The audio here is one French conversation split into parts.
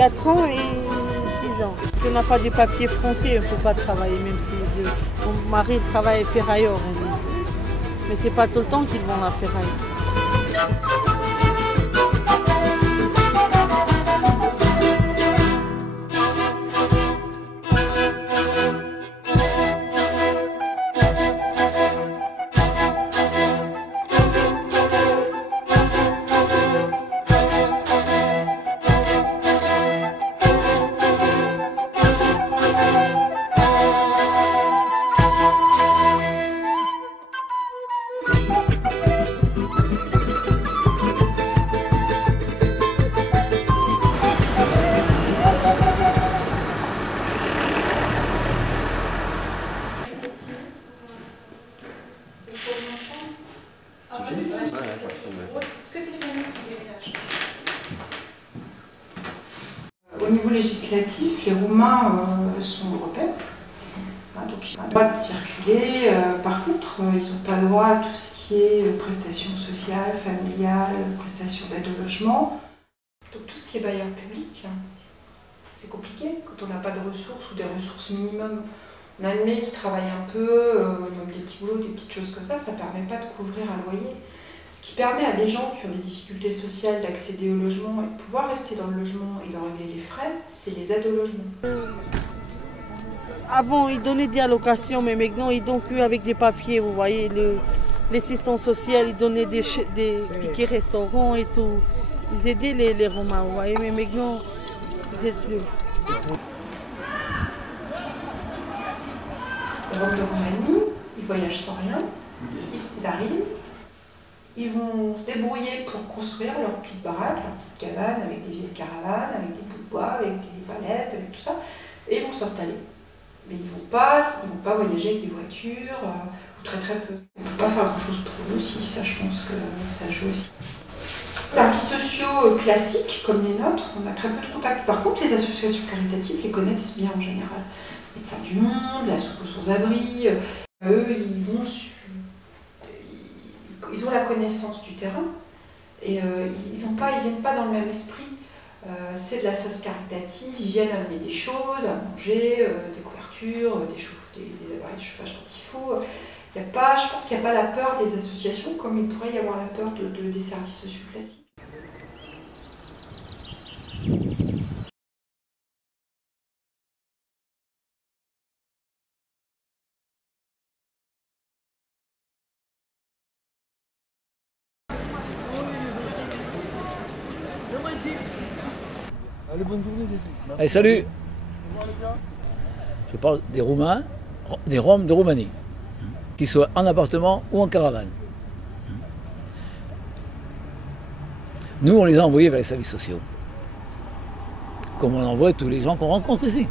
4 ans et 6 ans. On n'a pas de papier français, on ne peut pas travailler, même si mon mari travaille ferrailleur. Mais c'est pas tout le temps qu'ils vont à la ferraille. Au niveau législatif, les Roumains sont européens, donc ils ont le droit de circuler. Par contre, ils n'ont pas le droit à tout ce qui est prestations sociales, familiales, prestations d'aide au logement. Donc tout ce qui est bailleur public, c'est compliqué quand on n'a pas de ressources ou des ressources minimum. On a le mec qui travaille un peu, même des petits boulots, des petites choses comme ça ne permet pas de couvrir un loyer. Ce qui permet à des gens qui ont des difficultés sociales d'accéder au logement et de pouvoir rester dans le logement et d'en régler les frais, c'est les aides au logement. Avant, ils donnaient des allocations, mais maintenant, ils donnent qu'avec des papiers. Vous voyez, l'assistance sociale, ils donnaient des tickets restaurants et tout. Ils aidaient les Romains, vous voyez, mais maintenant, ils n'aident plus. Ils rentrent de Roumanie, ils voyagent sans rien, ils arrivent. Ils vont se débrouiller pour construire leur petite baraque, leur petite cabane, avec des vieilles caravanes, avec des bouts de bois, avec des palettes, avec tout ça, et ils vont s'installer. Mais ils ne vont pas voyager avec des voitures, ou très très peu. On ne peut pas faire grand chose pour eux aussi, ça je pense que ça joue aussi. Les services sociaux classiques, comme les nôtres, on a très peu de contacts. Par contre, les associations caritatives les connaissent bien en général. Médecins du Monde, la Soupe aux sans-abri, eux, ils ont la connaissance du terrain et ils viennent pas dans le même esprit. C'est de la sauce caritative, ils viennent amener des choses, à manger, des couvertures, des appareils de chauffage quand il faut. Je pense qu'il n'y a pas la peur des associations comme il pourrait y avoir la peur des services sociaux classiques. Allez, bonne journée. Allez, salut. Je parle des Roumains, des Roms de Roumanie, qu'ils soient en appartement ou en caravane. Nous, on les a envoyés vers les services sociaux, comme on envoie tous les gens qu'on rencontre ici.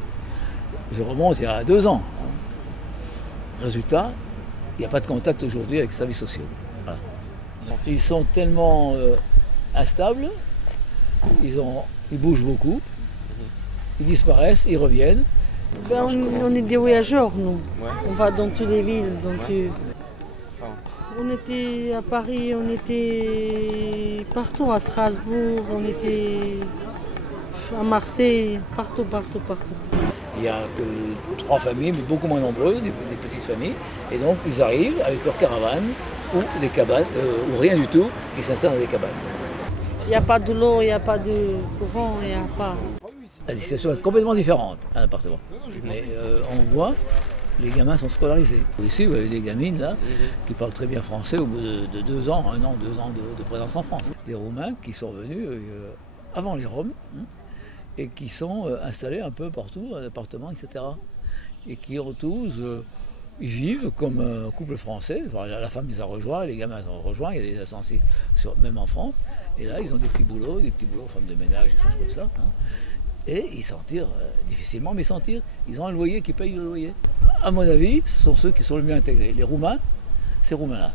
Je remonte il y a 2 ans. Résultat, il n'y a pas de contact aujourd'hui avec les services sociaux. Voilà. Ils sont tellement instables, ils bougent beaucoup, ils disparaissent, ils reviennent. Ben, on est des voyageurs, nous. Ouais. On va dans toutes les villes. Donc, Ouais. on était à Paris, on était partout, à Strasbourg, on était à Marseille, partout. Il n'y a que 3 familles, mais beaucoup moins nombreuses, des petites familles. Et donc, ils arrivent avec leurs caravanes ou des cabanes, ou rien du tout, ils s'installent dans des cabanes. Il n'y a pas de l'eau, il n'y a pas de courant, il n'y a pas... La situation est complètement différente à l'appartement. Mais on voit, les gamins sont scolarisés. Ici, vous avez des gamines là, qui parlent très bien français au bout de 2 ans, 1 an, 2 ans de présence en France. Des Roumains qui sont venus avant les Roms et qui sont installés un peu partout, à l'appartement, etc. Et qui ont tous, ils vivent comme un couple français. Enfin, la femme les a rejoints, les gamins les ont rejoints, il y a des ascensions même en France. Et là, ils ont des petits boulots, femmes de ménage, des choses comme ça. Et ils s'en tirent difficilement, mais ils s'en tirent. Ils ont un loyer qui paye le loyer. À mon avis, ce sont ceux qui sont le mieux intégrés. Les Roumains, ces Roumains-là.